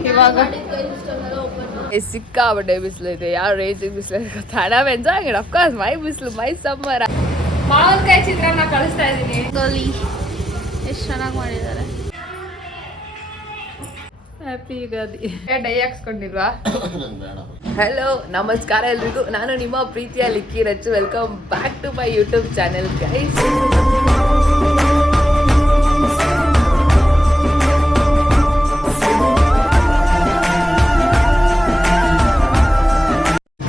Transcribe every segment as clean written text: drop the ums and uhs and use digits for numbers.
ಇವಾಗ ಸಿಕ್ಕಾಬಟ್ಟೆ ಬಿಸಿಲೈತೆ ಯಾವ ರೇಂಜಿಗೆ ಬಿಸಿಲೈತೆ ಗೊತ್ತಾ ನಾವು ಎಂಜಾಯ್ ಮಾಡಿ ಅಫ್ಕೋರ್ಸ್ ಮೈ ಬಿಸಿಲು ಮೈ ಸಮ್ಮರ್ ಮಾವಿನಕಾಯಿ ಚಿತ್ರಾನ್ನ ಕಳಿಸ್ತಾ ಇದ್ದೀನಿ ಗೋಲಿ ಎಷ್ಟು ಚೆನ್ನಾಗಿ ಮಾಡಿದ್ದಾರೆ ಹ್ಯಾಪಿ ಯುಗಾದಿ ಡೈ ಹಾಕ್ಸ್ಕೊಂಡಿಲ್ವಾ ಹಲೋ ನಮಸ್ಕಾರ ಎಲ್ರಿಗೂ ನಾನು ನಿಮ್ಮ ಪ್ರೀತಿಯ Likki Rachchu welcome back to my YouTube channel guys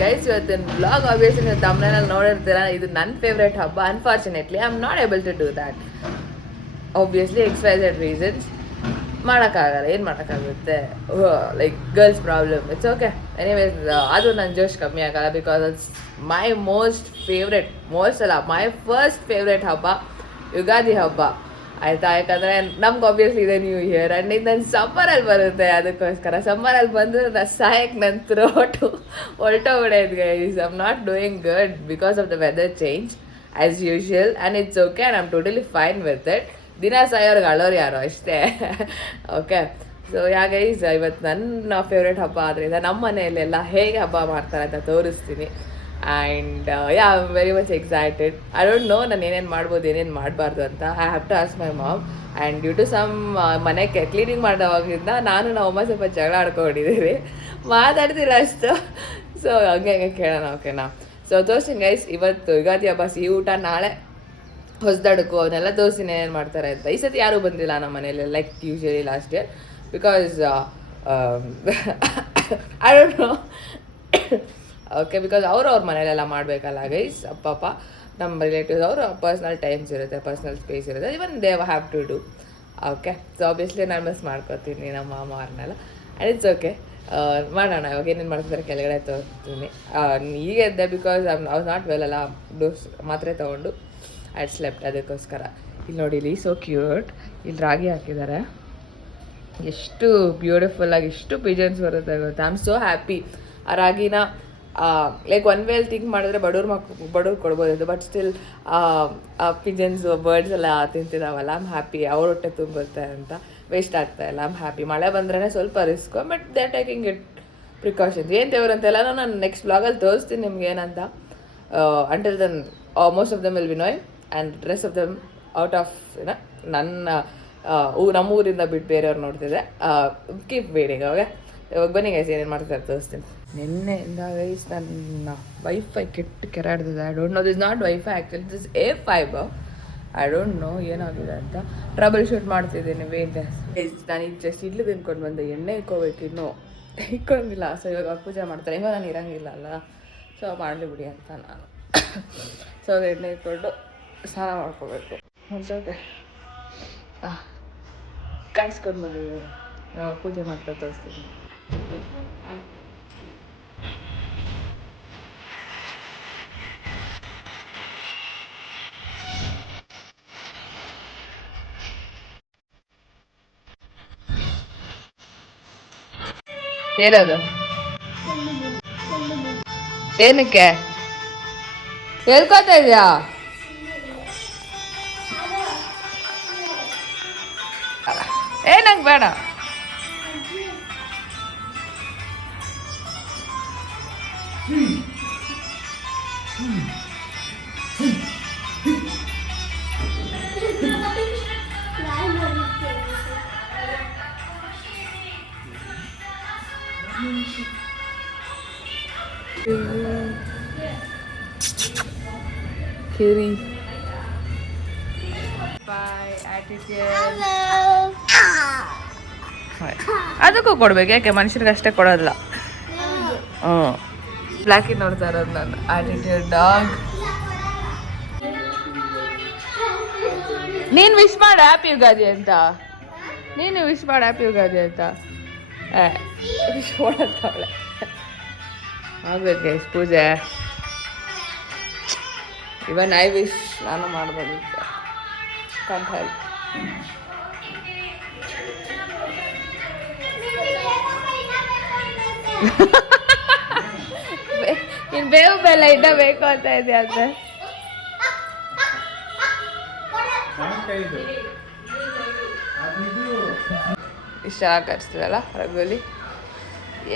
guys ಇವತ್ತಿನ ಬ್ಲಾಗ್ ಆಬ್ವಿಯಸ್ಲಿ ನೀವು ತಮ್ಮನೇಲಿ ನೋಡಿರ್ತೀರಾ ಇದು ನನ್ನ ಫೇವ್ರೆಟ್ ಹಬ್ಬ unfortunately I am not able to do that obviously XYZ reasons ಮಾಡೋಕ್ಕಾಗಲ್ಲ ಏನು ಮಾಡೋಕ್ಕಾಗುತ್ತೆ like girls problem it's okay anyways ಅದು ನನ್ನ ಜೋಶ್ ಕಮ್ಮಿ ಆಗಲ್ಲ because it's my my first favourite ಹಬ್ಬ ಯುಗಾದಿ ಹಬ್ಬ ಆಯಿತಾ ಯಾಕಂದರೆ ನಮ್ಗೆ ಆಬ್ವಿಯಸ್ಲಿ ಇದೆ ನ್ಯೂ ಇಯರ್ ಆ್ಯಂಡ್ ಇದು ನನ್ನ ಸಮ್ಮರಲ್ಲಿ ಬರುತ್ತೆ ಅದಕ್ಕೋಸ್ಕರ ಸಮ್ಮರಲ್ಲಿ ಬಂದು ಸಾಯಕ್ಕೆ ನನ್ನ ಥ್ರೋಟು ಹೊರಟೋಗ್ಬಿಡೋದು guys I am not doing good because of the weather change as usual and it's okay and I am totally fine with it ದಿನ ಸಾಯೋರ್ಗೆ ಅಳೋರು ಯಾರು ಅಷ್ಟೇ ಓಕೆ ಸೊ ಗೈಸ್ ಇವತ್ತು ನನ್ನ ಫೇವ್ರೆಟ್ ಹಬ್ಬ ಆದ್ದರಿಂದ ನಮ್ಮ ಮನೆಯಲ್ಲೆಲ್ಲ ಹೇಗೆ ಹಬ್ಬ ಮಾಡ್ತಾರೆ ಅಂತ ತೋರಿಸ್ತೀನಿ and I am very much excited I don't know ನಾನು ಏನೇನು ಮಾಡ್ಬೋದು ಏನೇನು ಮಾಡಬಾರ್ದು ಅಂತ I have to ask my mom and due to some ಮನೆ ಕ್ಲೀನಿಂಗ್ ಮಾಡೋವಾಗಿಂದ ನಾವು ಅಮ್ಮ ಸ್ವಲ್ಪ ಜಗಳ ಆಡ್ಕೊಂಡಿದ್ದೀವಿ ಮಾತಾಡ್ತಿಲ್ಲ ಅಷ್ಟು ಸೊ ಹಂಗೆ ಕೇಳೋಣ ಓಕೆನಾ ಸೊ ತೋರಿಸ್ತೀನಿ ಗೈಸ್ ಇವತ್ತು ಯುಗಾದಿ ಹಬ್ಬ ಸಿಹಿ ಊಟ ನಾಳೆ ಹೊಸದಡುಕು ಅವನ್ನೆಲ್ಲ ತೋರಿಸ್ತೀನಿ ಏನೇನು ಮಾಡ್ತಾರೆ ಅಂತ ಈ ಸತಿ ಯಾರೂ ಬಂದಿಲ್ಲ ನಮ್ಮ ಮನೇಲಿ like usually last year because I don't know okay because ಅವ್ರ ಮನೇಲೆಲ್ಲ ಮಾಡಬೇಕಲ್ಲ ಗೈಸ್ ಅಪ್ಪಪ್ಪ ನಮ್ಮ ರಿಲೇಟಿವ್ಸ್ ಅವರು ಪರ್ಸ್ನಲ್ ಟೈಮ್ಸ್ ಇರುತ್ತೆ ಪರ್ಸ್ನಲ್ ಸ್ಪೇಸ್ ಇರುತ್ತೆ even they have to do okay so obviously ನಾನು ಮಿಸ್ ಮಾಡ್ಕೊತೀನಿ ನಮ್ಮ ಮಾಮ ಅವ್ರನ್ನೆಲ್ಲ ಆ್ಯಂಡ್ ಇಟ್ಸ್ ಓಕೆ ಮಾಡೋಣ ಇವಾಗ ಏನೇನು ಮಾಡ್ತಿದ್ದಾರೆ ಕೆಳಗಡೆ ತೋರಿಸ್ತೀನಿ ಈಗ ಎದ್ದೆ because I was not well ಅಲ್ಲ ಡೋಸ್ ಮಾತ್ರೆ ತೊಗೊಂಡು ಐಟ್ ಸ್ಲೆಪ್ಟ್ ಅದಕ್ಕೋಸ್ಕರ ಇಲ್ಲಿ ನೋಡಿ ಇಲ್ಲಿ ಸೋ ಕ್ಯೂಟ್ ಇಲ್ಲಿ ರಾಗಿ ಹಾಕಿದ್ದಾರೆ ಎಷ್ಟು ಬ್ಯೂಟಿಫುಲ್ಲಾಗಿ ಎಷ್ಟು ಪಿಜನ್ಸ್ ಬರುತ್ತೆ ಗೊತ್ತಾ ಐ ಆಮ್ ಸೋ ಹ್ಯಾಪಿ ಆ ರಾಗಿನ ಲೈಕ್ ಒನ್ ವೇಲ್ ಥಿಂಕ್ ಮಾಡಿದ್ರೆ ಬಡವ್ರು ಕೊಡ್ಬೋದು ಬಟ್ ಸ್ಟಿಲ್ ಪಿಜನ್ಸ್ ಬರ್ಡ್ಸ್ ಎಲ್ಲ ತಿಂತಿದ್ದಾವಲ್ಲ ಐ ಆಮ್ ಹ್ಯಾಪಿ ಅವ್ರ ಹೊಟ್ಟೆ ತುಂಬುತ್ತೆ ಅಂತ ವೇಸ್ಟ್ ಆಗ್ತಾ ಇಲ್ಲ ಐ ಆಮ್ ಹ್ಯಾಪಿ ಮಳೆ ಬಂದ್ರೇ ಸ್ವಲ್ಪ risk but they taking it precautions ಏನು ದೇವ್ರು ಅಂತೆಲ್ಲ ನಾನು ನೆಕ್ಸ್ಟ್ ಬ್ಲಾಗಲ್ಲಿ ತೋರಿಸ್ತೀನಿ ನಿಮ್ಗೆ ಏನಂತ until then most of them will be knowing and rest of them out of ನನ್ನ ನಮ್ಮ ಊರಿಂದ ಬಿಟ್ಟು ಬೇರೆಯವ್ರು ನೋಡ್ತಿದ್ದೆ ಕೀಪ್ ವೇಡಿಂಗ್ ಅವಾಗ ಇವಾಗ ಬನ್ನಿ ಗೈಸ್ ಏನೇನು ಮಾಡ್ತಾರೆ ತೋರಿಸ್ತೀನಿ ನಿನ್ನೆಯಿಂದ ಗೈಸ್ ನನ್ನ ವೈಫೈ ಕೆರಾಡ್ತಿದೆ I don't know this not wifi actually this A5 I don't know ಏನಾಗಿದೆ ಅಂತ ಟ್ರಬಲ್ ಶೂಟ್ ಮಾಡ್ತಿದ್ದೀನಿ ವೇಟ್ ನಾನು ಈಗ ಜಸ್ಟ್ ಇಡ್ಲಿ ತಿನ್ಕೊಂಡು ಬಂದೆ ಎಣ್ಣೆ ಇಕ್ಕೋಬೇಕು ಇನ್ನೂ ಇಕ್ಕೊಂಡಿಲ್ಲ ಸೊ ಇವಾಗ ಪೂಜೆ ಮಾಡ್ತಾರೆ ಇವಾಗ ನಾನು ಇರೋಂಗಿಲ್ಲ ಅಲ್ಲ ಸೊ ಮಾಡಲಿ ಬಿಡಿ ಅಂತ ನಾನು ಸೊ ಎಣ್ಣೆ ಇಟ್ಕೊಂಡು ಸ್ನಾನ ಮಾಡ್ಕೋಬೇಕು ಮುಂಚೆ ಕಾಯಿಸ್ಕೊಂಡು ಬಂದಿದ್ದೀವಿ ಪೂಜೆ ಮಾಡ್ತಾ ತೋರಿಸ್ತೀನಿ ಏನದು ಏನಕ್ಕೆ ಹೇಳ್ಕೊತಾ ಇದೆಯಾ ನಂಗೆ ಬೇಡ ಕಿರಿ ಬಾಯ್ ಆಟಿಟ್ಯೂಡ್ ಅದಕ್ಕೂ ಕೊಡ್ಬೇಕು ಯಾಕೆ ಮನುಷ್ಯರಿಗೆ ಅಷ್ಟೇ ಕೊಡೋದಿಲ್ಲ ಬ್ಲ್ಯಾಕಿ ನೋಡ್ತಾ ಇರೋದು ನಾನು ಆಟಿಟ್ಯೂಡ್ ಡಾಗ್ ನೀನು ವಿಶ್ ಮಾಡು ಹ್ಯಾಪಿ ಯುಗಾದಿ ಅಂತ ನೀನು ವಿಶ್ ಮಾಡು ಹ್ಯಾಪಿ ಯುಗಾದಿ ಅಂತ ವಿಶ್ ಮಾಡತ್ತವಳೆ ಆಗ್ಬೇಕು ಗೈಸ್ ಪೂಜೆ ಇವನ್ ಐ ವಿಶ್ ನಾನು ಮಾಡ್ಬೋದು ಕಾಂಟ್ ಹೆಲ್ಪ್ ಇನ್ನು ಬೇವು ಬೆಲ್ಲ ಇದ್ದ ಬೇಕು ಅಂತ ಇದೆ ಅಂತ ಇಷ್ಟು ಚೆನ್ನಾಗಿ ಕಾಣಿಸ್ತಿದಲ್ಲ rangoli.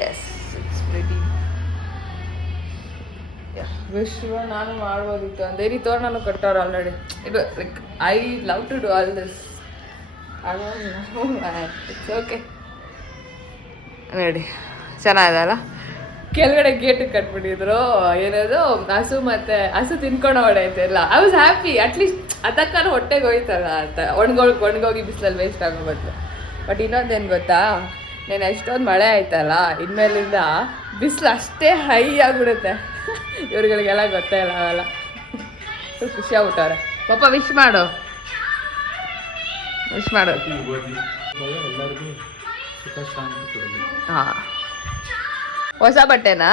Yes it's pretty. Vishwa ನಾನು ಮಾಡ್ಬೋದಿತ್ತು ಅಂದೇ ರೀ ತೋರಣನು ಕಟ್ಟೋರು ಆಲ್ರೆಡಿ. ಇದು like I love to do all this. It's okay ನೋಡಿ ಚೆನ್ನಾಗಲ್ಲ. ಕೆಳಗಡೆ ಗೇಟಿಗೆ ಕಟ್ಬಿಟ್ಟಿದ್ರು ಏನದು ಹಸು ಮತ್ತೆ ಹಸು ತಿನ್ಕೊಂಡು ಹೊಡೈತೆ ಎಲ್ಲ. ಐ ವಾಸ್ ಹ್ಯಾಪಿ ಅಟ್ಲೀಸ್ಟ್ ಅದಕ್ಕಾನು ಹೊಟ್ಟೆಗೆ ಹೋಯ್ತಲ್ಲ ಅಂತ ಒಣಗೋಗಿ ಬಿಸಿಲಲ್ಲಿ ವೇಸ್ಟ್ ಆಗೋ ಬದಲು. ಬಟ್ ಇನ್ನೊಂದೇನು ಗೊತ್ತಾ, నేను ಎಷ್ಟೊಂದು ಮಳೆ ಆಯ್ತಲ್ಲ ಇನ್ಮೇಲಿಂದ ಬಿಸಿಲು ಅಷ್ಟೇ ಹೈ ಆಗಿಬಿಡುತ್ತೆ. ಇವ್ರುಗಳಿಗೆಲ್ಲ ಗೊತ್ತೇ ಇಲ್ಲ ಅವೆಲ್ಲ. ಖುಷಿ ಆಗ್ಬಿಟ್ಟವ್ರೆ. ಪಾಪ ವಿಶ್ ಮಾಡು ಹಾಂ. ಹೊಸ ಬಟ್ಟೆನಾ?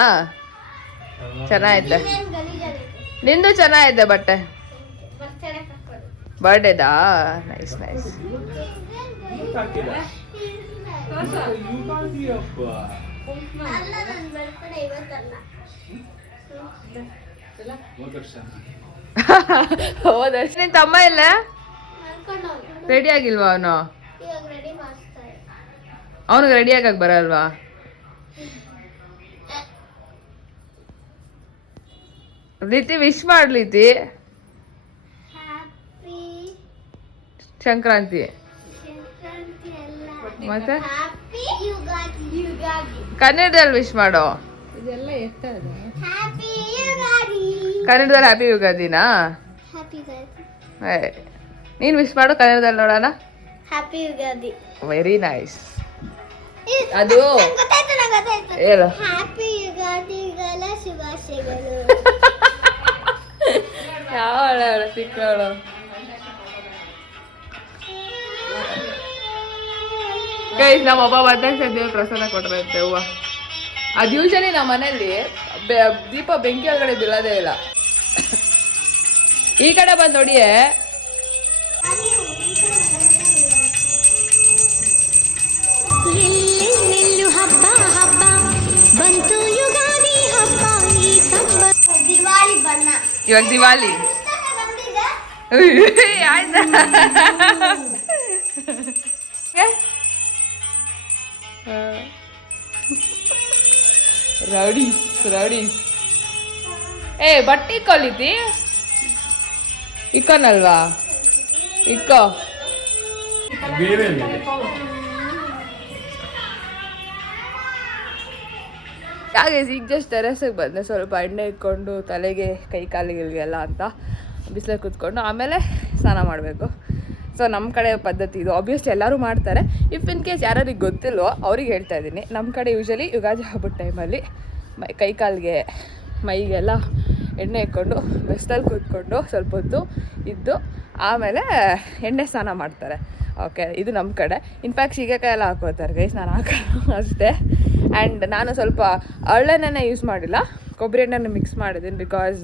ಚೆನ್ನಾಗೈತೆ. ನಿಂದು ಚೆನ್ನಾಗೈತೆ ಬಟ್ಟೆ. ಬರ್ಡೇದಾ? Nice nice. ಹೌದಷ್ಟು. ನಿನ್ ತಮ್ಮ ಇಲ್ಲ? ರೆಡಿ ಆಗಿಲ್ವಾ ಅವನು? ಅವನಿಗೆ ರೆಡಿ ಆಗಕ್ ಬರಲ್ವಾ? ರೀತಿ ವಿಶ್ ಮಾಡ್ಲಿತಿ. ಸಂಕ್ರಾಂತಿ ಮತ್ತೆ ಕನ್ನಡದಲ್ಲಿ ವಿಶ್ ಮಾಡೋ. ಕನ್ನಡದಲ್ಲಿ ಹ್ಯಾಪಿ ಯುಗಾದಿನಾ? ನೀನ್ ವಿಶ್ ಮಾಡು ಕನ್ನಡದಲ್ಲಿ ನೋಡೋಣ. ಹ್ಯಾಪಿ ಯುಗಾದಿ. Very nice. ಅದು ಹೇಳು. ಹ್ಯಾಪಿ ಯುಗಾದಿಗಳ ಶುಭಾಶಯಗಳು. ಯಾವಳು ಸಿಕ್ಕವಳು? ಗೈಸ್ ನಮ್ಮ ಒಬ್ಬ ಬಂದಾಗ ದೇವ್ರ ಪ್ರಸಾದ ಕೊಟ್ಟಿರುತ್ತೆ ಹೂವು. ಅದು ಯೂಶಲಿ ನಮ್ಮ ಮನೇಲಿ ದೀಪ ಬೆಂಕಿ ಒಳಗಡೆ ಬೀಳೋದೇ ಇಲ್ಲ. ಈ ಕಡೆ ಬಂದು ನೋಡಿಯೇ. ಇವಾಗ ದಿವಾಲಿ ಆಯ್ತಾ? Rowdies rowdies. ಏ ಬಟ್ಟೆ ಇಕ್ಕೊಲಿತಿ ಇಕ್ಕೋನಲ್ವಾ? ಇಕ್ಕೋ. ಹಾಗೆ ಈಗ ಜಸ್ಟ್ ಟೆರೆಸ್ಗೆ ಬಂದೆ, ಸ್ವಲ್ಪ ಎಣ್ಣೆ ಇಟ್ಕೊಂಡು ತಲೆಗೆ ಕೈ ಕಾಲಿಗೆಲ್ಲ ಅಂತ ಬಿಸಿಲಲ್ಲಿ ಕೂತ್ಕೊಂಡು ಆಮೇಲೆ ಸ್ನಾನ ಮಾಡಬೇಕು. ಸೊ ನಮ್ಮ ಕಡೆ ಪದ್ಧತಿ ಇದು. ಆಬ್ವಿಯಸ್ಲಿ ಎಲ್ಲರೂ ಮಾಡ್ತಾರೆ. ಇಫ್ ಇನ್ ಕೇಸ್ ಯಾರಿಗೆ ಗೊತ್ತಿಲ್ವೋ ಅವ್ರಿಗೆ ಹೇಳ್ತಾ ಇದ್ದೀನಿ. ನಮ್ಮ ಕಡೆ ಯೂಶಲಿ ಯುಗಾದಿ ಹಬ್ಬದ ಟೈಮಲ್ಲಿ ಕೈ ಕಾಲಿಗೆ ಮೈಗೆಲ್ಲ ಎಣ್ಣೆ ಇಟ್ಕೊಂಡು ಬಿಸಿಲಲ್ಲಿ ಕೂತ್ಕೊಂಡು ಸ್ವಲ್ಪ ಹೊತ್ತು ಇದ್ದು ಆಮೇಲೆ ಎಣ್ಣೆ ಸ್ನಾನ ಮಾಡ್ತಾರೆ. ಓಕೆ, ಇದು ನಮ್ಮ ಕಡೆ. ಇನ್ಫ್ಯಾಕ್ಟ್ ಸೀಗೆಕಾಯಿ ಎಲ್ಲ ಹಾಕೋತಾರೆ ಗೈಸ್, ನಾನು ಹಾಕೋಲ್ಲ ಅಷ್ಟೇ. ಆ್ಯಂಡ್ ನಾನು ಸ್ವಲ್ಪ ಎಳ್ಳೆಣ್ಣೆನೇ ಯೂಸ್ ಮಾಡಿಲ್ಲ, ಕೊಬ್ಬರಿ ಎಣ್ಣೆನ ಮಿಕ್ಸ್ ಮಾಡಿದ್ದೀನಿ. ಬಿಕಾಸ್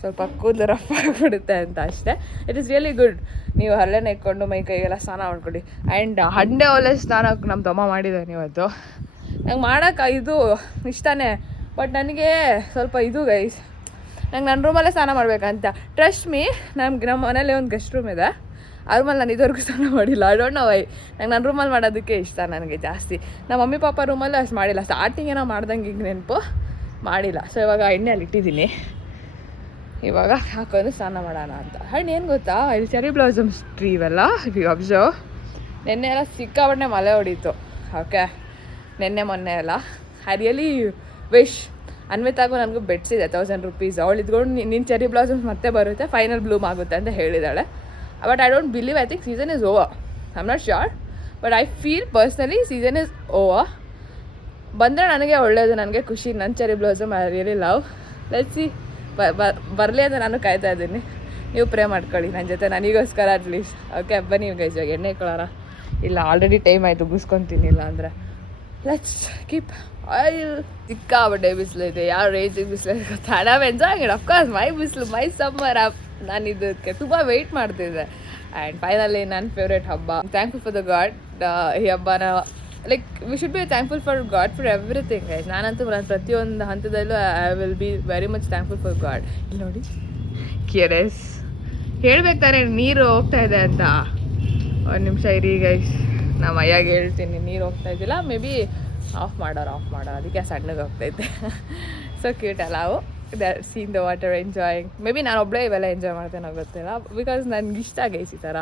ಸ್ವಲ್ಪ ಕೂದಲು ರಫ್ ಆಗಿಬಿಡುತ್ತೆ ಅಂತ ಅಷ್ಟೇ. It is really good. ನೀವು ಹರಳೆಣ್ಣೆ ಇಟ್ಕೊಂಡು ಮೈ ಕೈಗೆಲ್ಲ ಸ್ನಾನ ಮಾಡ್ಕೊಳ್ಳಿ. ಆ್ಯಂಡ್ ಹಂಡೆ ಒಲೆ ಸ್ನಾನ ನಮ್ಮ ತಮ್ಮ ಮಾಡಿದ್ದಾನೆ ಇವತ್ತು. ನಂಗೆ ಮಾಡೋಕೆ ಇದು ಇಷ್ಟನೇ, ಬಟ್ ನನಗೆ ಸ್ವಲ್ಪ ಇದು ಗೈಸ್, ನಂಗೆ ನನ್ನ ರೂಮಲ್ಲೇ ಸ್ನಾನ ಮಾಡಬೇಕಂತ. ಟ್ರಸ್ಟ್ ಮೀ, ನಮ್ಮ ಮನೇಲಿ ಒಂದು ಗೆಸ್ಟ್ ರೂಮ್ ಇದೆ, ಅದ್ರ ಮೇಲೆ ನಾನು ಇದುವರೆಗೂ ಸ್ನಾನ ಮಾಡಿಲ್ಲ. I don't know why. ನಂಗೆ ನನ್ನ ರೂಮಲ್ಲಿ ಮಾಡೋದಕ್ಕೆ ಇಷ್ಟ ನನಗೆ ಜಾಸ್ತಿ. ನಮ್ಮ ಮಮ್ಮಿ ಪಾಪ ರೂಮಲ್ಲೂ ಅಷ್ಟು ಮಾಡಿಲ್ಲ. ಸ್ಟಾರ್ಟಿಂಗ್ ಏನೋ ಮಾಡ್ದಂಗೆ ಈಗ ನೆನಪು ಮಾಡಿಲ್ಲ. ಸೊ ಇವಾಗ ಎಣ್ಣೆಯಲ್ಲಿ ಇಟ್ಟಿದ್ದೀನಿ, ಇವಾಗ ಹಾಕೊಂಡು ಸ್ನಾನ ಮಾಡೋಣ ಅಂತ. ಆ್ಯಂಡ್ ಏನು ಗೊತ್ತಾ, ಇಲ್ಲಿ ಚೆರಿ ಬ್ಲಾಸಮ್ಸ್ ಟ್ರೀ ಇವೆಲ್ಲ ವಿ ಅಬ್ಸರ್ವ್. ನೆನ್ನೆ ಎಲ್ಲ ಸಿಕ್ಕಾಪಟ್ಟೆ ಮಳೆ ಹೊಡೀತು. ಓಕೆ, ನೆನ್ನೆ ಮೊನ್ನೆ ಎಲ್ಲ. ಐ ರಿಯಲಿ ವಿಶ್ ಅನ್ವಿತಾಗೂ ನನಗೂ ಬೆಟ್ಸಿದೆ 1000 ರೂಪೀಸ್. ಅವಳು ಇದ್ಕೊಂಡು ನಿನ್ನ ಚೆರಿ ಬ್ಲಾಸಮ್ಸ್ ಮತ್ತೆ ಬರುತ್ತೆ, ಫೈನಲ್ ಬ್ಲೂಮ್ ಆಗುತ್ತೆ ಅಂತ ಹೇಳಿದಾಳೆ. But I don't believe. I think season is over. I am not sure, but I feel personally season is over. ಬಂದರೆ ನನಗೆ ಒಳ್ಳೆಯದು, ನನಗೆ ಖುಷಿ. ನನ್ನ cherry blossom I really love. Let's see, ಬರಲಿ ಅಂತ ನಾನು ಕಾಯ್ತಾ ಇದ್ದೀನಿ. ನೀವು ಪ್ರೇ ಮಾಡ್ಕೊಳ್ಳಿ ನನ್ನ ಜೊತೆ, ನನಗೋಸ್ಕರ ಅಟ್ಲೀಸ್ಟ್. ಓಕೆ, ಬನ್ನಿ ಗೈಸ್ ಇವಾಗ ಎಣ್ಣೆ ಇಕ್ಕೊಳ್ಳೋಣ. ಇಲ್ಲ ಆಲ್ರೆಡಿ ಟೈಮ್ ಆಯಿತು, ಮುಗಿಸ್ಕೊತೀನಿ. ಇಲ್ಲ ಅಂದರೆ ಲೆಟ್ಸ್ ಕೀಪ್ ಆಯಿಲ್. ಸಿಕ್ಕಾಬಟ್ಟೆ ಬಿಸಿಲಿದೆ, ಯಾವ ರೇಂಜಿಗೆ ಬಿಸಿಲಿದೆ ಗೊತ್ತಾ. ನಾವು ಎಂಜಾಯ್ ಮಾಡಿ ಅಫ್ಕೋರ್ಸ್ ಮೈ ಬಿಸಿಲು, ಮೈ ಸಮ್ಮರ್. ನಾನು ಇದಕ್ಕೆ ತುಂಬ ವೆಯ್ಟ್ ಮಾಡ್ತಿದ್ದೆ. ಆ್ಯಂಡ್ ಫೈನಲಿ ನನ್ನ ಫೇವ್ರೇಟ್ ಹಬ್ಬ. Thankful for the god. ಈ ಹಬ್ಬನ like we should be thankful for god for everything guys. ನಾನಂತೂ ನಾನು ಪ್ರತಿಯೊಂದು ಹಂತದಲ್ಲೂ I will be very much thankful for god. ಇಲ್ಲಿ ನೋಡಿ ಕ್ಯೂರಿಯಸ್ ಹೇಳ್ಬೇಕಾರೆ ನೀರು ಹೋಗ್ತಾ ಇದೆ ಅಂತ. ಒಂದು ನಿಮಿಷ ಇರಿ ಗೈಸ್. ನಮ್ಮ ಅಯ್ಯಾಗೆ ಹೇಳ್ತೀನಿ ನೀರು ಹೋಗ್ತಾ ಇದ್ದಿಲ್ಲ, ಮೇ ಬಿ ಆಫ್ ಮಾಡೋರು ಅದಕ್ಕೆ ಸಣ್ಣಗೆ ಹೋಗ್ತೈತೆ. ಸೊ ಕ್ಯೂಟ್ ಅಲ್ಲ ಅವು. Seen the water enjoying. May be ನಾನು ಒಬ್ಬಳೇ ಇವೆಲ್ಲ ಎಂಜಾಯ್ ಮಾಡ್ತೇನೋ ಗೊತ್ತಿಲ್ಲ, ಬಿಕಾಸ್ ನನಗೆ ಇಷ್ಟ ಗೈಸ್ ಈ ಥರ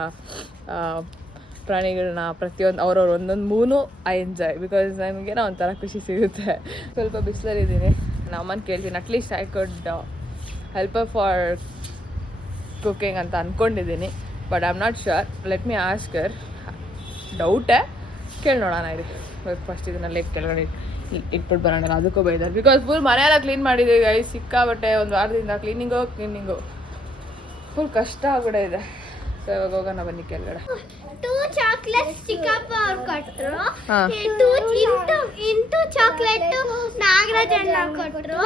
ಪ್ರಾಣಿಗಳನ್ನ ಪ್ರತಿಯೊಂದು ಅವ್ರವ್ರು ಒಂದೊಂದು ಮೂನು ಐ ಎಂಜಾಯ್, ಬಿಕಾಸ್ ನನಗೇನೋ ಒಂಥರ ಖುಷಿ ಸಿಗುತ್ತೆ. ಸ್ವಲ್ಪ ಬಿಸಿಲಲ್ಲಿದ್ದೀನಿ, ನಮ್ಮನ್ನು ಕೇಳ್ತೀನಿ at least I could help for cooking ಅಂತ ಅಂದ್ಕೊಂಡಿದ್ದೀನಿ, but I am not sure. Let me ask her. ಡೌಟೇ, ಕೇಳಿ ನೋಡೋಣ ಇರಿ. ಫಸ್ಟ್ ಇದನ್ನ ಲೆಗ್ ಕೆಳಗಡೆ ಇಟ್ಬಿಟ್ಟು ಬರೋಣ, ಅದಕ್ಕೂ ಬೈದಾರೆ. ಬಿಕಾಸ್ ಫುಲ್ ಮನೆಯೆಲ್ಲ ಕ್ಲೀನ್ ಮಾಡಿದ್ದೀವಿ ಗೈಸ್, ಸಿಕ್ಕಾಬಟ್ಟೆ ಒಂದು ವಾರದಿಂದ ಕ್ಲೀನಿಂಗು ಫುಲ್ ಕಷ್ಟ ಆಗ್ಬಿಡೆ ಇದೆ. ಸೊ ಇವಾಗ ಹೋಗೋಣ ಬನ್ನಿ ಕೆಳಗಡೆ. 2 ಚಾಕ್ಲೇಟ್ಸ್ ಚಿಕ್ಕಪ್ಪ ಅವ್ರು ಕೊಟ್ಟರು, ಇಂಟು ಚಾಕ್ಲೇಟ್ ನಾಗರಾಜ್ ಅಣ್ಣ ಕೊಟ್ಟರು,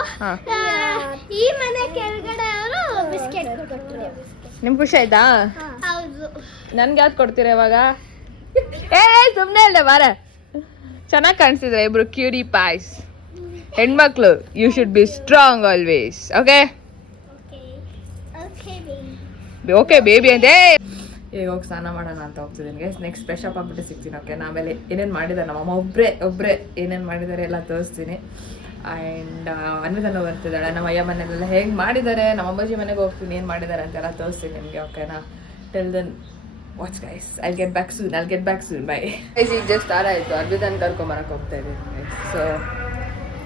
ಈ ಮನೆ ಕೆಳಗಡೆ ಅವರು ಬಿಸ್ಕೆಟ್ ಕೊಟ್ಟರು. ನಿಮ್ಗೆ ಖುಷಿ ಆಯ್ತಾ? ಹೌದು. ನನ್ಗೆ ಯಾವ್ದು ಕೊಡ್ತೀರಾ ಇವಾಗ? ಸುಮ್ಮನೆ ಅಲ್ಲೇ ಬಾರ. ಚೆನ್ನಾಗಿ ಕಾಣಿಸ್ತಿದ್ರೆ ಇಬ್ರು ಕ್ಯೂರಿ ಪಾಯ್ಸ್. ಹೆಣ್ಮಕ್ಳು you should be strong always. Okay okay baby ಅಂತೆ. ಈಗ ಹೋಗಿ ಸ್ನಾನ ಮಾಡೋಣ ಅಂತ ಹೋಗ್ತಿದ್ದೀನಿ ಗೈಸ್. ನೆಕ್ಸ್ಟ್ ಫ್ರೆಶ್ ಅಪ್ ಆಗ್ಬಿಟ್ಟು ಸಿಗ್ತೀನಿ. ಓಕೆ, ಆಮೇಲೆ ಏನೇನು ಮಾಡಿದ್ದಾರೆ ನಮ್ಮಮ್ಮ ಒಬ್ಬರೇ ಏನೇನು ಮಾಡಿದ್ದಾರೆ ಎಲ್ಲ ತೋರಿಸ್ತೀನಿ. ಆ್ಯಂಡ್ ಅನ್ವಿತನೂ ಬರ್ತಿದ್ದಾಳೆ. ನಮ್ಮ ಅಯ್ಯ ಮನೆಯಲ್ಲೆಲ್ಲ ಹೇಗೆ ಮಾಡಿದ್ದಾರೆ, ನಮ್ಮ ಅಮ್ಮಾಜಿ ಮನೆಗೆ ಹೋಗ್ತೀನಿ ಏನು ಮಾಡಿದ್ದಾರೆ ಅಂತೆಲ್ಲ ತೋರಿಸ್ತೀನಿ ನಿಮಗೆ. ಓಕೆನಾ? Till then what's guys, I get back soon bye guys. ಈಗ ಜಸ್ಟ್ ಆರಾಯಿತು, ಅನ್ವಿತನ್ ಕರ್ಕೊಂಬರಕ್ಕೆ ಹೋಗ್ತಾ ಇದ್ದೀನಿ ಗೈಸ್. ಸೊ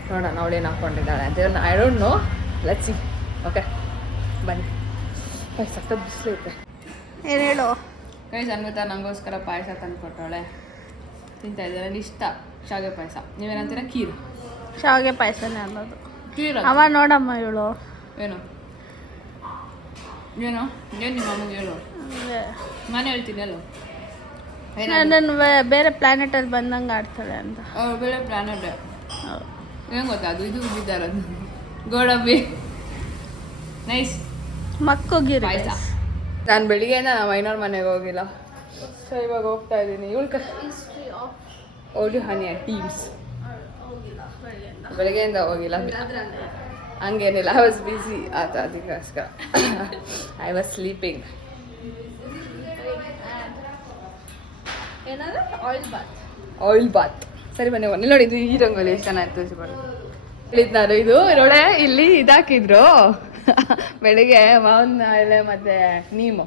ನೋಡೋಣ ಅವಳೇನು ಹಾಕ್ಕೊಂಡಿದ್ದಾಳೆ ಅಂತ. I don't know, let's see. Okay ಬನ್ನಿ. ಸಖತ್ ಬಿಸಿಲೈತೆ. ಏನು ಹೇಳು ಗೈಸ್, ಅನ್ವಿತ ನನಗೋಸ್ಕರ ಪಾಯಸ ತಂದು ಕೊಟ್ಟವಳೆ, ತಿಂತಾ ಇದ್ದಾರೆ. ನನಗೆ ಇಷ್ಟ ಶಾವಿಗೆ ಪಾಯಸ. ನೀವೇನಂತೀರ? ಖೀರ್. ಶಾವಿಗೆ ಪಾಯಸನೇ ಅನ್ನೋದು. ಖೀರ್ ಅವ ನೋಡಮ್ಮ ಇವಳು. ಏನು ನಿಮ್ಮ ಅಮ್ಮಗೆ ಹೇಳು, ನಾನು ಹೇಳ್ತೀನಿ. ಅಲ್ಲೋ ನನ್ನನ್ನು ಬೇರೆ ಪ್ಲಾನೆಟಲ್ಲಿ ಬಂದಂಗೆ ಆಡ್ತಾಳೆ ಅಂತ. ಬೇರೆ ಪ್ಲಾನೆಟ್ ಏನು ಗೊತ್ತಾ? ಇದು ಬಿದ್ದಾರ ಗೋಡಂಬಿ ನೈಸ್ ಮಕ್ಕೋಗಿರಿ. ನಾನು ಬೆಳಿಗ್ಗೆಯಿಂದ ನಮ್ಮ ಐನೋರ್ ಮನೆಗೆ ಹೋಗಿಲ್ಲ. ಸೊ ಇವಾಗ ಹೋಗ್ತಾ ಇದ್ದೀನಿ. ಓಡಿ ಹನಿಯ ಟೀಮ್ಸ್ ಬೆಳಗ್ಗೆಯಿಂದ ಹೋಗಿಲ್ಲ, ಹಂಗೇನಿಲ್ಲ. ಐ ವಾಸ್ ಬಿಸಿ ಆತ, ಅದಕ್ಕೋಸ್ಕರ I was sleeping. Oil bath ಸರಿ ಬನ್ನಿ. ಒಂದು ನೋಡಿ, ಇದು ಈ ರಂಗೋಲಿ ಎಷ್ಟು ಚೆನ್ನಾಗಿ ಹೇಳಿದ್ ನಾನು. ಇದು ನೋಡೆ ಇಲ್ಲಿ ಇದಾಕಿದ್ರು ಬೆಳಿಗ್ಗೆ ಮಾವಿನ ಎಲೆ ಮತ್ತೆ ನೀಮು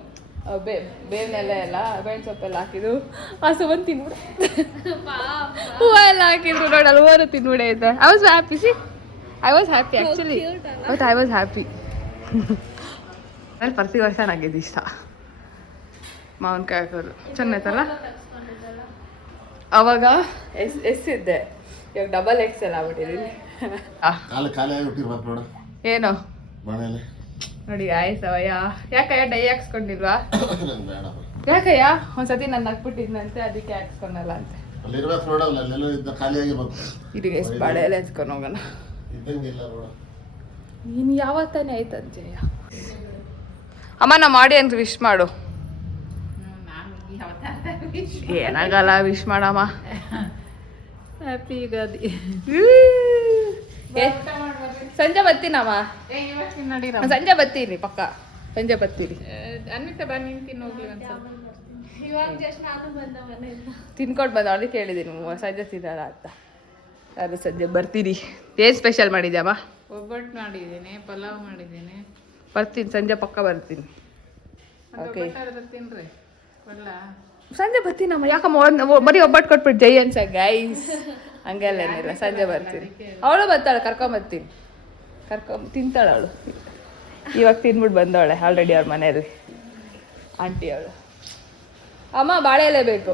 ಬೇವಿನ ಎಲೆ ಎಲ್ಲ ಬೇವಿನ ಸೊಪ್ಪೆಲ್ಲ ಹಾಕಿದ್ರು. ಹಸು ಬಂದು ತಿನ್ಬಿಡು, ಹೂವು ಎಲ್ಲ ಹಾಕಿದ್ರು ನೋಡಿ, ಹಲವಾರು ತಿನ್ಬಿಡೆ ಐತೆ. I was happy. I was happy actually, but I was happy. ಪ್ರತಿ ವರ್ಷ ನನಗೆ ಇಷ್ಟ ಮಾವಿನಕಾಯಿ ಹಾಕೋದು. ಚೆನ್ನಾಯ್ತಲ್ಲ? ಅವಾಗ ಎಷ್ಟಿದ್ದೆ, ಇವಾಗ ಡಬಲ್ XL ಆಗ್ಬಿಟ್ಟಿದ್ದೀನಿ. ಏನು ನೋಡಿ ಆಯ್ತವಯ್ಯ. ಯಾಕಯ್ಯ ಡೈ ಹಾಕ್ಸ್ಕೊಂಡಿಲ್ವಾ? ಯಾಕಯ್ಯ ಒಂದ್ಸತಿ ನಾನು ಹಾಕ್ಬಿಟ್ಟಿದ್ನಂತೆ, ಅದಕ್ಕೆ ಹಾಕ್ಸ್ಕೊಳಲ್ಲ ಅಂತೆ. ಇದೀಗ ಎಷ್ಟು ಬಾಳೆ ಎಲ್ಲ ಎತ್ಕೊಂಡು ಹೋಗೋಣ. ನೀನು ಯಾವತ್ತಾನೆ ಆಯ್ತಂತೆಯ್ಯ. ಅಮ್ಮ ನಾ ಮಾಡಿ ಅಂತ ವಿಶ್ ಮಾಡು. ಏನಾಗಲ್ಲ, ವಿಶ್ ಮಾಡಮ್ಮ. ಹ್ಯಾಪಿ ಯುಗಾದಿ. ಸಂಜೆ ಬರ್ತೀನಮ್ಮ, ಸಂಜೆ ಬರ್ತೀನಿ, ಪಕ್ಕ ಸಂಜೆ ಬರ್ತೀನಿ. ತಿನ್ಕೊಂಡು ಬಂದ, ಅದಕ್ಕೆ ಹೇಳಿದ್ದೀನಿ ಸಂಜೆ ತಿನ್ನೋಣ ಅಂತ. ಅದು ಸಂಜೆ ಬರ್ತೀನಿ. ಏನು ಸ್ಪೆಷಲ್ ಮಾಡಿದ್ಯಮ್ಮ? ಒಬ್ಬಟ್ಟು ಮಾಡಿದ್ದೀನಿ, ಪಲಾವ್ ಮಾಡಿದ್ದೀನಿ. ಬರ್ತೀನಿ ಸಂಜೆ, ಪಕ್ಕ ಬರ್ತೀನಿ. ಓಕೆ ತಿನ್ರಿ, ಸಂಜೆ ಬರ್ತೀನಮ್ಮ. ಯಾಕಮ್ಮ ಬರೀ ಒಬ್ಬಟ್ಟು ಕೊಟ್ಬಿಟ್ಟು ಜೈ ಅನ್ಸ ಗೈಸ್, ಹಂಗೆಲ್ಲ ಏನಿಲ್ಲ. ಸಂಜೆ ಬರ್ತೀನಿ. ಅವಳು ಬರ್ತಾಳೆ, ಕರ್ಕೊಂಬರ್ತೀನಿ. ತಿಂತಾಳೆ ಅವಳು. ಇವಾಗ ತಿನ್ಬಿಟ್ಟು ಬಂದವಳೆ ಆಲ್ರೆಡಿ ಅವ್ರ ಮನೆಯಲ್ಲಿ ಆಂಟಿ ಅವಳು. ಅಮ್ಮ ಬಾಳೆ ಎಲೆ ಬೇಕು.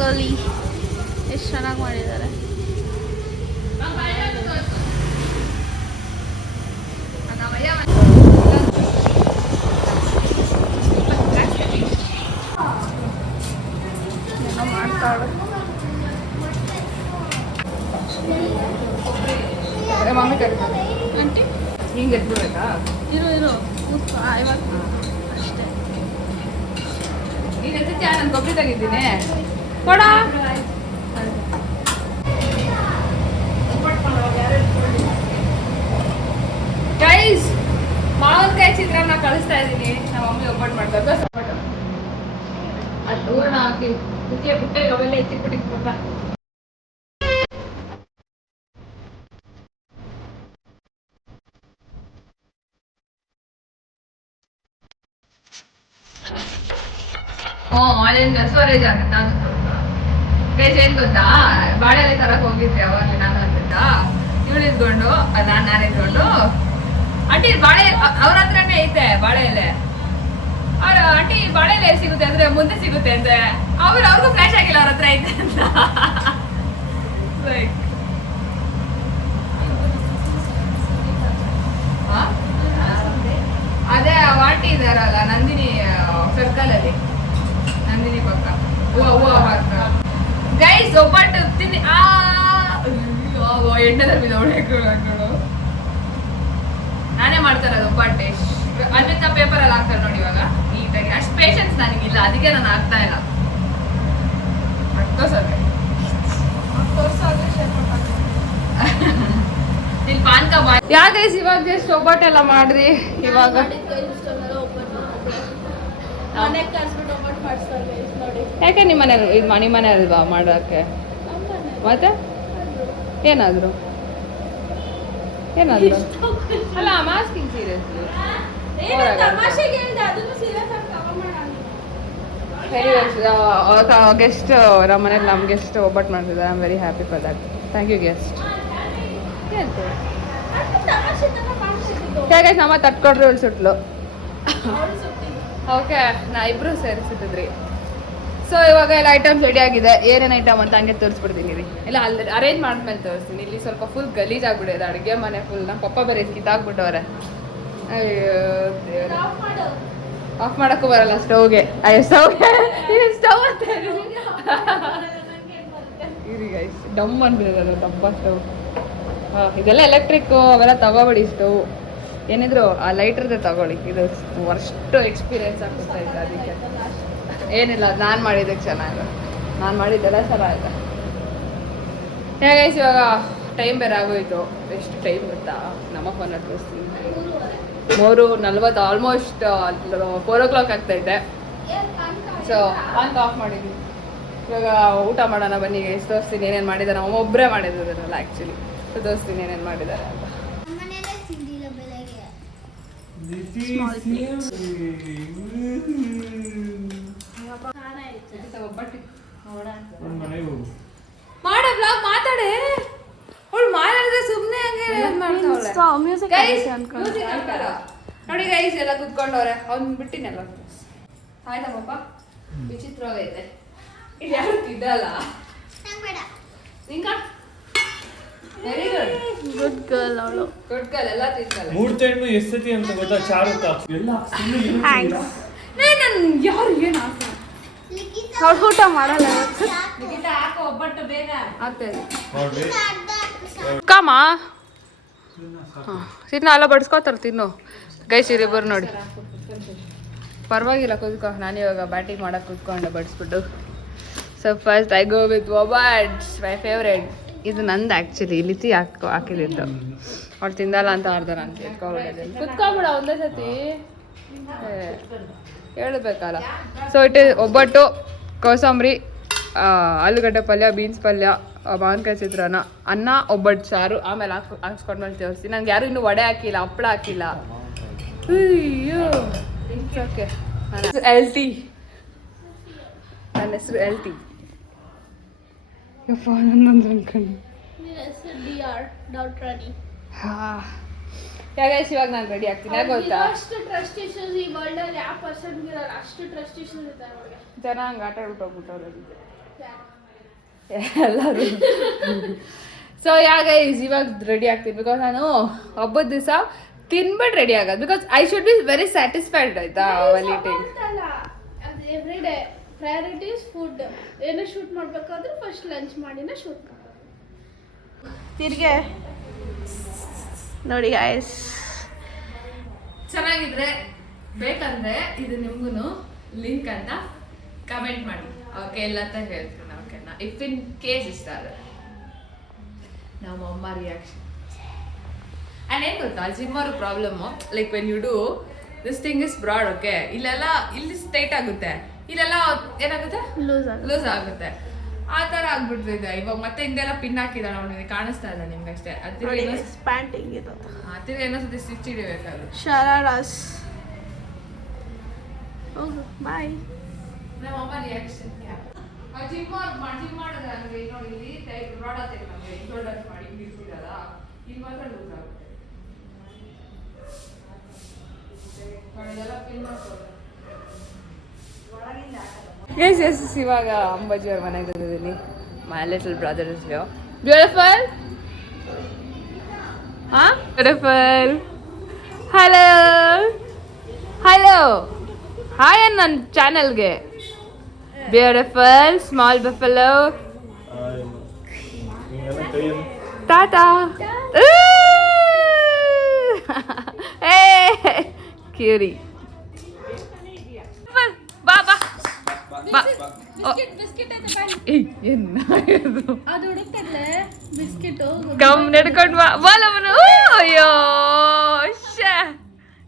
ಗೋಲಿ ಎಷ್ಟು ಚೆನ್ನಾಗಿ ಮಾಡಿದ್ದಾರೆ. ಏನೋ ಮಾಡ್ತಾಳು. ಮಮ್ಮಿ ಕರೀತಾರೆ. ಆಂಟಿ ಹಿಂಗೆ ಎದ್ಬಿಡ್ಬೇಕಾ? ಇರು ಇವಾಗ ಅಷ್ಟೇ. ನೀನು ಎತ್ತಿದ್ಯಾ? ನಾನು ಕೊಬ್ಬರಿ ತೆಗಿದ್ದೀನಿ, ಕೊಡ. ಗೈಸ್, ಮಾವಿನಕಾಯಿ ಚಿತ್ರಾನ್ನ ಕಳಿಸ್ತಾ ಇದ್ದೀನಿ. ನಮ್ಮ ಮಮ್ಮಿ ಒಬ್ಬಟ್ಟು ಮಾಡ್ತಾರೆ. ಅದು ಹೂರಣ ಹಾಕಿ ಪುಟ್ಟೆ ಅವೆಲ್ಲ ಎತ್ತಿಬಿಟ್ಟಿಟ್ಕೊಂಡ. ಅಲ್ಲಿಂದ ಸ್ಟೋರೇಜ್ ಆಗುತ್ತೆ. ಗೈಸ್ ಏನ್ ಗೊತ್ತಾ, ಬಾಳೆಲೆ ತರಕ್ ಹೋಗಿದ್ದೆ ಅವಾಗಲೇ ನಾನು ಅಂತ. ಇವಳು ಇದ್ಕೊಂಡು ನಾನು ಇದ್ಕೊಂಡು ಆಂಟಿ ಬಾಳೆ ಅವ್ರ ಹತ್ರನೇ ಐತೆ ಬಾಳೆ ಎಲೆ. ಅವ್ರ ಆಂಟಿ ಬಾಳೆ ಎಲೆ ಸಿಗುತ್ತೆ ಅಂದ್ರೆ ಮುಂದೆ ಸಿಗುತ್ತೆ ಅಂತೆ. ಅವ್ರಿಗೂ ಫ್ಲಾಶ್ ಆಗಿಲ್ಲ ಅವ್ರ ಹತ್ರ ಐತೆ ಅಂತ. ಅದೇ ಆಂಟಿ ಇದಾರಲ್ಲ ನಂದಿನಿ ಸರ್ಕಲ್ ಅಲ್ಲಿ, ನಂದಿನಿ ಪಕ್ಕ ಗೈಸ್ ಒಬ್ಬಟ್ಟು ತಿನ್ನಿ. ಎಣ್ಣೆದಲ್ಲಿ ನೋಡು, ನಾನೇ ಮಾಡ್ತಾರದು ಒಬ್ಬಟ್ಟೆ. ಅನ್ವಿತಾ ಪೇಪರ್ ಅಲ್ಲಿ ಹಾಕ್ತಾರೆ ನೋಡಿ ಇವಾಗ ನೀಟಾಗಿ. ಅಷ್ಟು ಪೇಷನ್ಸ್ ನನಗಿಲ್ಲ, ಅದಕ್ಕೆ ನಾನು ಹಾಕ್ತಾ ಇಲ್ಲ. ಯಾ ಗೈಸ್ ಇವಾಗ ಜಸ್ಟ್ ಒಬ್ಬಟ್ಟೆಲ್ಲ ಮಾಡ್ರಿ. ಇವಾಗ ಯಾಕೆ ನಿಮ್ಮ ಮನೆ ಅಲ್ವಾ ಮಾಡೋಕ್ಕೆ? ಮತ್ತೆ ಏನಾದ್ರು ಅಲ್ಲ ಮಾಸ್ಕಿಂಗ್ ಸೀರಿಯಸ್ಲಿ ಗೆಸ್ಟ್ ನಮ್ಮ ಮನೇಲಿ ನಮ್ಮ ಗೆಸ್ಟ್ ಒಬ್ಬಟ್ಟು ಮಾಡ್ತಿದ್ದಾರೆ. I am very happy for that. Thank you guest. ಹೇಗೆ ನಮ್ಮ ತಟ್ಕೊಡ್ರಿ ಅವಳು ಸುಟ್ಲು. ಓಕೆ ನಾ ಇಬ್ರು ಸೇರಿಸಿದ್ರಿ. ಸೊ ಇವಾಗ ಎಲ್ಲ ಐಟಮ್ಸ್ ರೆಡಿ ಆಗಿದೆ. ಏನೇನು ಐಟಮ್ ಅಂತ ಹಂಗೆ ತೋರಿಸ್ಬಿಡ್ತೀನಿ ರೀ. ಇಲ್ಲ ಅಲ್ಲಿ ಅರೇಂಜ್ ಮಾಡ್ಮೇಲೆ ತೋರಿಸ್ತೀನಿ. ಇಲ್ಲಿ ಸ್ವಲ್ಪ ಫುಲ್ ಗಲೀಜ್ ಆಗ್ಬಿಟ್ಟಿದೆ ಅಡುಗೆ ಮನೆ ಫುಲ್. ನಮ್ಮ ಪಪ್ಪ ಬೇರೆ ಕಿತ್ತಾಕ್ಬಿಟ್ಟವ್ರೆ. ಅಯ್ಯೋ ಆಫ್ ಮಾಡೋಕ್ಕೂ ಬರಲ್ಲ ಸ್ಟವ್ಗೆ. ಅಯ್ಯೋ ಸ್ಟವ್ ಅಂತ ಇರಿ ಗೈಸ್, ಡಮ್ ಅಂದ್ಬಿಡೋದು ದಪ್ಪ ಸ್ಟವ್. ಇದೆಲ್ಲ ಎಲೆಕ್ಟ್ರಿಕ್ ಅವೆಲ್ಲ ತಗೋಬೇಡಿ ಸ್ಟವ್. ಏನಿದ್ರು ಆ ಲೈಟ್ರದ್ದು ತಗೊಳ್ಳಿ. ಇದು ವರ್ಸ್ಟ್ ಎಕ್ಸ್ಪೀರಿಯನ್ಸ್ ಆಗ್ತಾ ಇತ್ತು. ಅದಕ್ಕೆ ಏನಿಲ್ಲ, ನಾನು ಮಾಡಿದ್ದಕ್ಕೆ ಚೆನ್ನಾಗಿದೆ. ನಾನು ಮಾಡಿದ್ದೆಲ್ಲ ಚೆನ್ನಾಗಿದೆ. ಹೇಗೈಸ್ ಇವಾಗ ಟೈಮ್ ಬೇರೆ ಆಗೋಯ್ತು. ಎಷ್ಟು ಟೈಮ್ ಗೊತ್ತಾ? ನಮ್ಮ ಫೋನ್ ತೋರಿಸ್ತೀನಿ. 3:40 ಆಲ್ಮೋಸ್ಟ್ 4 o'clock ಆಗ್ತೈತೆ. ಸೊ ಅಂತ ಆಫ್ ಮಾಡಿದ್ವಿ. ಇವಾಗ ಊಟ ಮಾಡೋಣ ಬನ್ನಿ ಗೈಸ್. ತೋರಿಸ್ತೀನಿ ಏನೇನು ಮಾಡಿದ್ದಾರೆ. ನಮ್ಮ ಒಬ್ಬರೇ ಮಾಡಿದ್ರಲ್ಲ ಆ್ಯಕ್ಚುಲಿ. ತೋರಿಸ್ತೀನಿ ಏನೇನು ಮಾಡಿದ್ದಾರೆ ಅಂತ. ಮಾಡ ಬ್ಲಾಗ್ ಮಾತಾಡೆ. ಅವಳು ಮಾತಾಡಿದ್ರೆ ಸುಮ್ಮನೆ ನೋಡಿ ಗೈಸ್ ಎಲ್ಲ ಕುತ್ಕೊಂಡವ್ರೆ. ಅವ್ನು ಬಿಟ್ಟಿನೆಲ್ಲ ಆಯ್ತಮ್ಮಪ್ಪ. ವಿಚಿತ್ರವಾಗೈತೆ. ಇದು ಯಾರು ತಿದ್ದಲ್ಲ. ವೆರಿ ಗುಡ್ ಗರ್ಲ್ ಅವಳು. ಗುಡ್ ಗರ್ಲ್ ಎಲ್ಲ ತಿನ್ನಲ್ಲ. 3 ಟೈಮ್ ಎಷ್ಟತಿ ಅಂತ ಗೊತ್ತಾ? ಚಾರುತ ಎಲ್ಲ ನಾನು ಯಾರು ಏನು ಆಸೆ ಅವ್ರು ಊಟ ಮಾಡಲ್ಲ. ಒಬ್ಬಟ್ಟು ಬೇಗ ಆಗ್ತದೆ. ನೋಡ್ರಿ ಕಾಮ ತಿನ್ನ ಅಲ್ಲ ಬಡ್ಸ್ಕೋತಾರೆ ತಿನ್ನು. ಗೈಸ್ ಇರಿಬ್ಬರು ನೋಡಿ. ಪರವಾಗಿಲ್ಲ ಕೂತ್ಕೊ. ನಾನು ಇವಾಗ ಬ್ಯಾಟಿಂಗ್ ಮಾಡಕ್ಕೆ ಕೂತ್ಕೊಂಡೆ ಬಡಿಸ್ಬಿಟ್ಟು. So first I go with obbattus my favourite. ಇದು ನಂದು ಆ್ಯಕ್ಚುಲಿ ಲಿತಿ ಹಾಕಿದ್ದು. ಅವ್ರು ತಿಂದಲ್ಲ ಅಂತ ಅರ್ಧ ನಾನು ಇಟ್ಕೊಬಿಡೋದು. ಕುತ್ಕೊಬಿಡ ಒಂದೇ ಸತಿ ಹೇಳ್ಬೇಕಲ್ಲ. ಸೊ ಒಬ್ಬಟ್ಟು, ಕೋಸಂಬರಿ, ಆಲೂಗಡ್ಡೆ ಪಲ್ಯ, ಬೀನ್ಸ್ ಪಲ್ಯ, ಮಾವಿನಕಾಯಿ ಚಿತ್ರಾನ್ನ, ಅನ್ನ, ಒಬ್ಬಟ್ಟು ಸಾರು. ಆಮೇಲೆ ಹಾಕ್ಸ್ಕೊಂಡ್ಮೇಲೆ ತೋರಿಸ್ತೀನಿ. ನಂಗೆ ಯಾರು ಇನ್ನೂ ವಡೆ ಹಾಕಿಲ್ಲ, ಹಪ್ಪಳ ಹಾಕಿಲ್ಲ. ಅಯ್ಯೋ ಓಕೆ. LT, ನನ್ನ ಹೆಸರು LT. ಯಪ್ಪ ನನ್ನೊಂದು ಅನ್ಕೊಂಡು ಯಾಗೈಸ್ ಇವಾಗ ನಾನು ರೆಡಿ ಆಗ್ತೀನಿ. ಯಾಕೆ ಗೊತ್ತಾ? ಜನ ಹಂಗೆ ಆಟ ಆಡ್ಬಿಟ್ಟೋಗ್ಬಿಟ್ಟವ್ರು ಎಲ್ಲರೂ. ಸೊ ಯಾಗೈಸ್ ಇವಾಗ ರೆಡಿ ಆಗ್ತೀನಿ. ಬಿಕಾಸ್ ನಾನು ಹಬ್ಬದ ದಿವಸ ತಿನ್ಬಿಟ್ಟು ರೆಡಿ ಆಗೋದು. Because I should be very satisfied ಆಯ್ತಾ eating. Every day priorities food. ಏನೋ ಶೂಟ್ ಮಾಡ್ಬೇಕಾದ್ರೆ ಫಸ್ಟ್ ಲಂಚ್ ಮಾಡಿನ ಶೂಟ್ ಮಾಡೋದು. ತಿರ್ಗೆ ನೋಡಿ ಗಾಯ್ಸ್, ಚೆನ್ನಾಗಿದ್ರೆ ಬೇಕಂದ್ರೆ ಇದು ನಿಮ್ಗೂ ಲಿಂಕ್ ಅಂತ ಕಮೆಂಟ್ ಮಾಡಿ. ಓಕೆ ಇಲ್ಲ ಅಂತ ಹೇಳ್ತೀನಿ. ಓಕೆನಾ? ಇಫ್ ಇನ್ ಕೇಸ್ ಇಷ್ಟ ಆದರೆ ನಮ್ಮ ಅಮ್ಮ ರಿಯಾಕ್ಷನ್. ಆ್ಯಂಡ್ ಏನು ಗೊತ್ತಾ, ಜಿಮ್ ಅವ್ರ problem like when you do this thing is broad. Okay ಇಲ್ಲೆಲ್ಲ ಇಲ್ಲಿ ಸ್ಟ್ರೈಟ್ ಆಗುತ್ತೆ. ಇಲ್ಲೆಲ್ಲ ಏನಾಗುತ್ತೆ ಲೂಸ್ ಲೂಸ್ ಆಗುತ್ತೆ ಆ ಥರ ಆಗ್ಬಿಡ್ತಿದೆ ಇವಾಗ. ಮತ್ತೆ ಹಿಂದೆಲ್ಲ ಪಿನ್ ಹಾಕಿದಾಳೆ ಅವನಿಗೆ, ಕಾಣಿಸ್ತಾ ಇಲ್ಲ ನಿಮ್ಗೆ ಅಷ್ಟೇ. ಪ್ಯಾಂಟ್ ಹಿಂಗಿದೆ. ತಿರ್ಗಿ ಇನ್ನೊಂದ್ಸತಿ ಸ್ಟಿಚ್ ಹಿಡಿಬೇಕಾದ್ರೆ ಶರಾರಸ್. ಹೋಗು ಬಾಯ್. ನಮ್ಮಮ್ಮ ರಿಯಾಕ್ಷನ್ ಜಿಮ್ ಮಾಡಿದ್ರೆ ಹಂಗೆ ನೋಡಿ, ಇಲ್ಲಿ ಟೈಪ್ ರಾಡ್ ಆಗ್ತೈತೆ ನಮಗೆ, ಶೋಲ್ಡರ್ಸ್ ಮಾಡಿ ನಿಲ್ಸಿದಾರ, ಇಲ್ಲಿ ಮಾತ್ರ ಲೂಸ್ ಆಗುತ್ತೆ. ಇದೆಲ್ಲ ಪಿನ್ ಮಾಡ್ಕೊಳ್ಳೋದು. ಎಸ್ ಇವಾಗ ಅಂಬಾಜಿ ಅವ್ರ ಮನೆಗೆ ಬಂದಿದ್ದೀನಿ. My little brother is here. Beautiful. ಹಾ ಬ್ಯೂಟಿಫುಲ್. ಹಲೋ ಹಲೋ ಹಾಯ್ ಅನ್ ನನ್ನ ಚಾನಲ್ಗೆ. Beautiful small buffalo. ಟಾಟಾ. ಏ ಕ್ಯೂರಿ. ಬಾ ಬಾ ಬಾ. ಅದು ಹುಡುಕ್ತಡ್ಲೆ ಬಿಸ್ಕಿಟ್. ಕಮ್ ನಡ್ಕೊಂಡು ಬಾ ಬಾಲವನು. ಅಯ್ಯೋ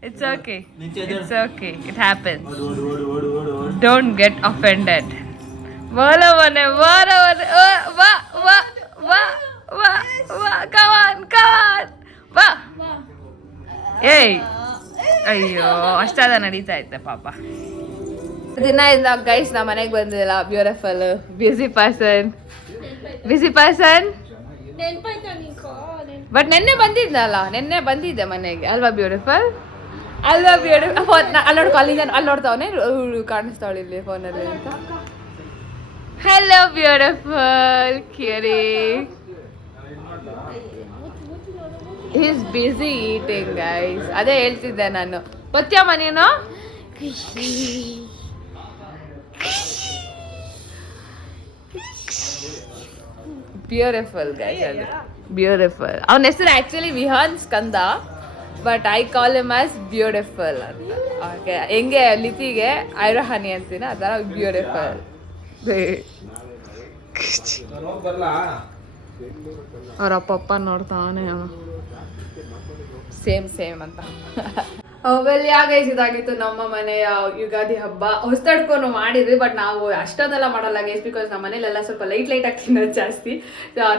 it's okay, it's okay, it happens. Don't get offended. ಬಾಲವನೆ ಬಾಲವನೆ. ವಾ ವಾ ವಾ ವಾ ವಾ. ಕಮಾನ್ ಕಮಾನ್ ಬಾ. ಏಯ್ ಅಯ್ಯೋ ಅಷ್ಟಾದ ನಡೀತಾ ಐತೆ ಪಾಪ. ದಿನ ಇಂದ ಗೈಸ್ ನಾ ಮನೆಗೆ ಬಂದಿಲ್ಲ. Beautiful busy person, busy person. But ನೆನ್ನೆ ಬಂದಿದ್ನಲ್ಲ, ನೆನ್ನೆ ಬಂದಿದ್ದೆ ಮನೆಗೆ ಅಲ್ವಾ ಬ್ಯೂಟಿಫುಲ್, ಅಲ್ವಾ ಬ್ಯೂಟಿಫುಲ್. ಅಲ್ಲಿ ನೋಡ್ಕೊ, ಅಲ್ಲಿಂದ ಅಲ್ಲಿ ನೋಡ್ತಾವನೆ ಕಾಣಿಸ್ತಾವಳು ಇಲ್ಲಿ ಫೋನಲ್ಲಿ ಅಂತ. Hello beautiful cutie. Is busy eating guys. ಅದೇ ಹೇಳ್ತಿದ್ದೆ ನಾನು. ಗೊತ್ತ್ಯಾಮ ನೀನು? ಬ್ಯೂಟಿಫುಲ್ ಗೈಸ್, ಅದು ಬ್ಯೂಟಿಫುಲ್. ಅವನ ಹೆಸರು actually Vihaan Skanda, but I call him as beautiful ಅಂತ. ಓಕೆ, ಹೆಂಗೆ ಲಿಪಿಗೆ ಐರಹನಿ ಅಂತೀನಿ ಆ ಥರ ಬ್ಯೂಟಿಫುಲ್. ಅವ್ರ ಅಪ್ಪ ನೋಡ್ತಾವನೆ ಸೇಮ್ ಸೇಮ್ ಅಂತ. ವೆಲ್ ಗೈಸ್, ಇದಾಗಿತ್ತು ನಮ್ಮ ಮನೆಯ ಯುಗಾದಿ ಹಬ್ಬ. ಹೊಸದಡ್ಕೊಂಡು ಮಾಡಿದ್ವಿ, ಬಟ್ ನಾವು ಅಷ್ಟೊಂದೆಲ್ಲ ಮಾಡಲ್ಲ ಗೈಸ್, ಬಿಕಾಸ್ ನಮ್ಮ ಮನೇಲೆಲ್ಲ ಸ್ವಲ್ಪ ಲೈಟ್ ಆಗಿ ತಿನ್ನೋದು ಜಾಸ್ತಿ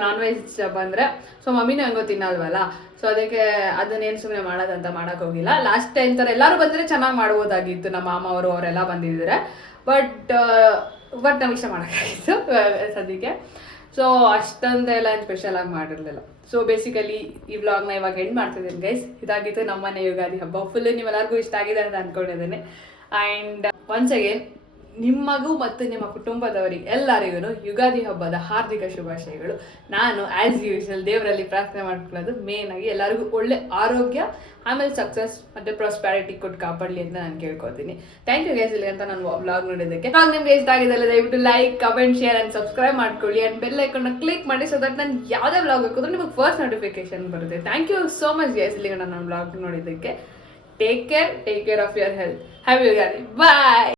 ನಾನ್ ವೆಜ್ ಬಂದರೆ. ಸೊ ಮಮ್ಮಿನೂ ಹೆಂಗೋ ತಿನ್ನಲ್ವಲ್ಲ, ಸೊ ಅದಕ್ಕೆ ಅದನ್ನೇನು ಸುಮ್ಮನೆ ಮಾಡೋದಂತ ಮಾಡೋಕೆ ಹೋಗಿಲ್ಲ. ಲಾಸ್ಟ್ ಟೈಮ್ ಥರ ಎಲ್ಲರೂ ಬಂದರೆ ಚೆನ್ನಾಗಿ ಮಾಡ್ಬೋದಾಗಿತ್ತು, ನಮ್ಮ ಮಾಮ ಅವರು ಅವರೆಲ್ಲ ಬಂದಿದ್ದಾರೆ. ಬಟ್ ನಾವು ಇಷ್ಟ ಮಾಡೋಕ್ಕಾಗಿತ್ತು ಸದ್ಯಕ್ಕೆ. ಸೊ ಅಷ್ಟೊಂದೆಲ್ಲ ಏನು ಸ್ಪೆಷಲ್ ಆಗಿ ಮಾಡಿರಲಿಲ್ಲ. ಸೊ ಬೇಸಿಕಲಿ ಈ ವ್ಲಾಗ್ನ ಇವಾಗ ಎಂಡ್ ಮಾಡ್ತಿದ್ದೀನಿ ಗೈಸ್. ಇದಾಗಿತ್ತು ನಮ್ಮನೆ ಯುಗಾದಿ ಹಬ್ಬ. ಫುಲ್ ನೀವೆಲ್ಲರಿಗೂ ಇಷ್ಟ ಆಗಿದೆ ಅಂತ ಅಂದ್ಕೊಂಡಿದ್ದೇನೆ. ಆ್ಯಂಡ್ ಒನ್ಸ್ ಅಗೇನ್ ನಿಮಗೂ ಮತ್ತು ನಿಮ್ಮ ಕುಟುಂಬದವರಿಗೆ ಎಲ್ಲರಿಗೂ ಯುಗಾದಿ ಹಬ್ಬದ ಹಾರ್ದಿಕ ಶುಭಾಶಯಗಳು. ನಾನು ಆ್ಯಸ್ ಯೂಶುವಲ್ ದೇವರಲ್ಲಿ ಪ್ರಾರ್ಥನೆ ಮಾಡ್ಕೊಳ್ಳೋದು ಮೇನ್ ಆಗಿ ಎಲ್ಲರಿಗೂ ಒಳ್ಳೆ ಆರೋಗ್ಯ, ಆಮೇಲೆ ಸಕ್ಸಸ್ ಮತ್ತು ಪ್ರಾಸ್ಪ್ಯಾರಿಟಿ ಕೊಟ್ಟು ಕಾಪಾಡಲಿ ಅಂತ ನಾನು ಕೇಳ್ಕೊತೀನಿ. ಥ್ಯಾಂಕ್ ಯು ಗೈಸ್ ಇಲ್ಲಿ ಅಂತ ನಾನು ವ್ಲಾಗ್ ನೋಡಿದ್ದಕ್ಕೆ. ಇವಾಗ ನಿಮ್ಗೆ ಇಷ್ಟ ಆಗಿದ್ದಲ್ಲ ದಯವಿಟ್ಟು like, comment, share and subscribe ಮಾಡ್ಕೊಳ್ಳಿ. ಆ್ಯಂಡ್ ಬೆಲ್ ಐಕನ್ನ ಕ್ಲಿಕ್ ಮಾಡಿ, ಸೊ ದಟ್ ನಾನು ಯಾವುದೇ ವ್ಲಾಗ್ ಹಾಕಿದ್ರು ನಿಮಗೆ ಫಸ್ಟ್ ನೋಟಿಫಿಕೇಶನ್ ಬರುತ್ತೆ. Thank you so much guys ಇಲ್ಲಿ ನಾನು ವ್ಲಾಗ್ ನೋಡಿದ್ದಕ್ಕೆ. Take care of your health. Have Ugadi. Bye.